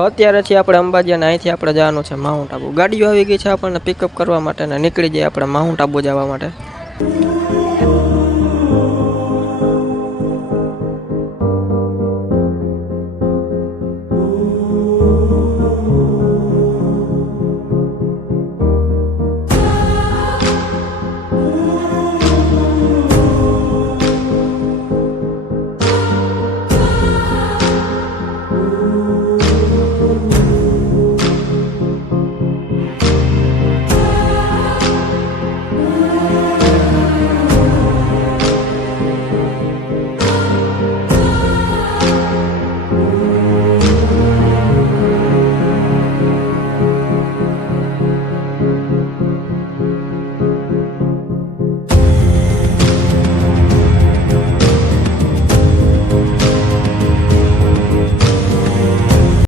તો અત્યારે છે આપણે અંબાજી અને અહીંથી આપણે જવાનું છે માઉન્ટ આબુ. ગાડીઓ આવી ગઈ છે આપણને પિકઅપ કરવા માટે ને નીકળી જાય આપણે માઉન્ટ આબુ જવા માટે.